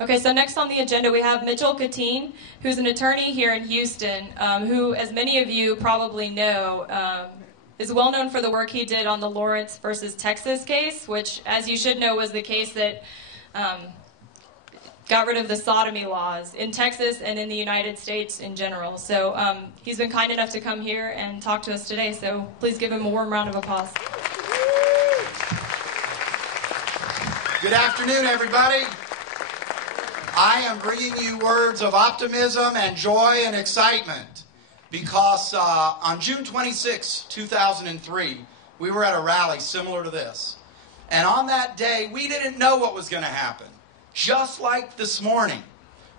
Okay, so next on the agenda we have Mitchell Katine, who's an attorney here in Houston, who, as many of you probably know, is well known for the work he did on the Lawrence versus Texas case, which, as you should know, was the case that got rid of the sodomy laws in Texas and in the United States in general. So he's been kind enough to come here and talk to us today, so please give him a warm round of applause. Good afternoon, everybody. I am bringing you words of optimism and joy and excitement because on June 26, 2003, we were at a rally similar to this. And on that day, we didn't know what was going to happen. Just like this morning,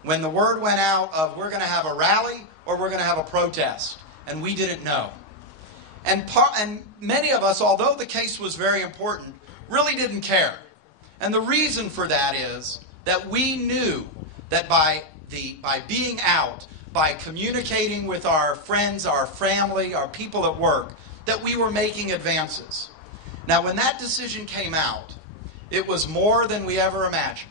when the word went out of we're going to have a rally or we're going to have a protest, and we didn't know. And many of us, although the case was very important, really didn't care. And the reason for that is that we knew that by being out, by communicating with our friends, our family, our people at work, that we were making advances. Now, when that decision came out, it was more than we ever imagined.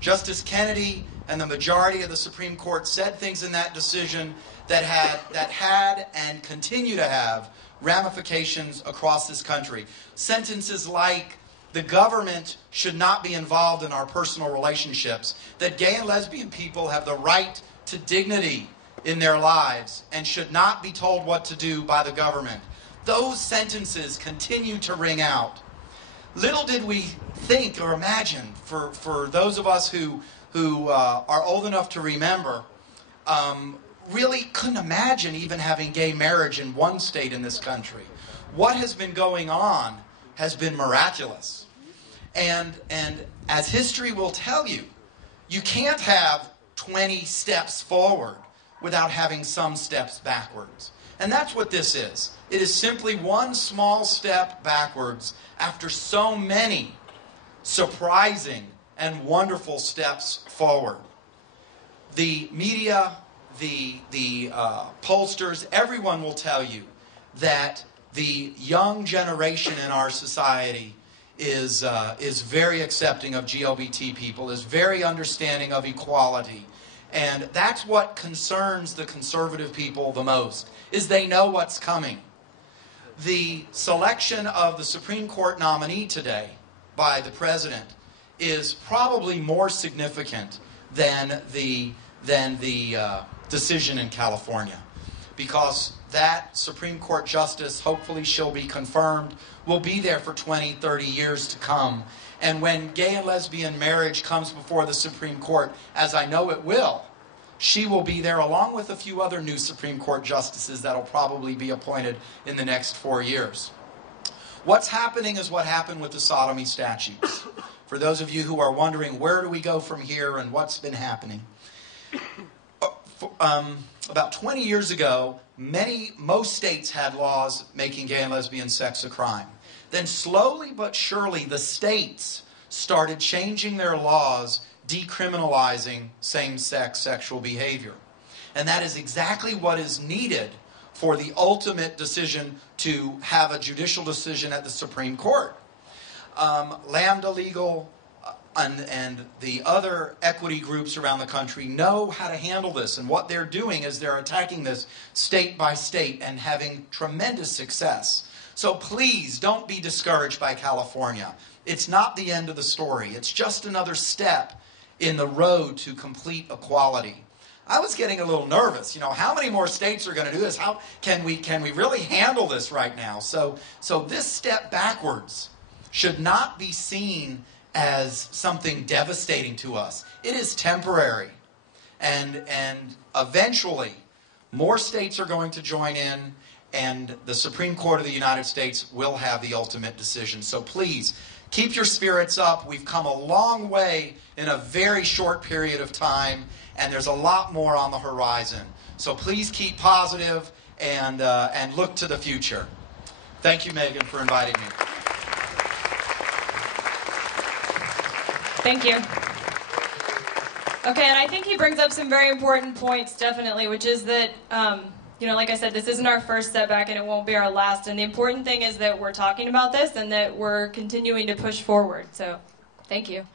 Justice Kennedy and the majority of the Supreme Court said things in that decision that had and continue to have ramifications across this country. Sentences like, the government should not be involved in our personal relationships, that gay and lesbian people have the right to dignity in their lives and should not be told what to do by the government. Those sentences continue to ring out. Little did we think or imagine, for those of us who are old enough to remember, really couldn't imagine even having gay marriage in one state in this country. What has been going on has been miraculous. And as history will tell you, you can't have 20 steps forward without having some steps backwards. And that's what this is. It is simply one small step backwards after so many surprising and wonderful steps forward. The media, the pollsters, everyone will tell you that the young generation in our society is very accepting of LGBT people, is very understanding of equality. And that's what concerns the conservative people the most, is they know what's coming. The selection of the Supreme Court nominee today by the President is probably more significant than the decision in California, because that Supreme Court justice, hopefully she'll be confirmed, will be there for 20, 30 years to come. And when gay and lesbian marriage comes before the Supreme Court, as I know it will, she will be there along with a few other new Supreme Court justices that will probably be appointed in the next 4 years. What's happening is what happened with the sodomy statutes. For those of you who are wondering, where do we go from here and what's been happening? About 20 years ago, most states had laws making gay and lesbian sex a crime. Then slowly but surely, the states started changing their laws, decriminalizing same-sex sexual behavior. And that is exactly what is needed for the ultimate decision to have a judicial decision at the Supreme Court. Lambda Legal and the other equity groups around the country know how to handle this, and what they're doing is they're attacking this state by state and having tremendous success. So please don't be discouraged by California. It's not the end of the story. It's just another step in the road to complete equality. I was getting a little nervous. You know, how many more states are going to do this? How can we really handle this right now? So this step backwards should not be seen as something devastating to us. It is temporary. And eventually, more states are going to join in, and the Supreme Court of the United States will have the ultimate decision. So please, keep your spirits up. We've come a long way in a very short period of time, and there's a lot more on the horizon. So please keep positive and look to the future. Thank you, Megan, for inviting me. Thank you. Okay, and I think he brings up some very important points, definitely, which is that, you know, like I said, this isn't our first setback and it won't be our last. And the important thing is that we're talking about this and that we're continuing to push forward. So, thank you.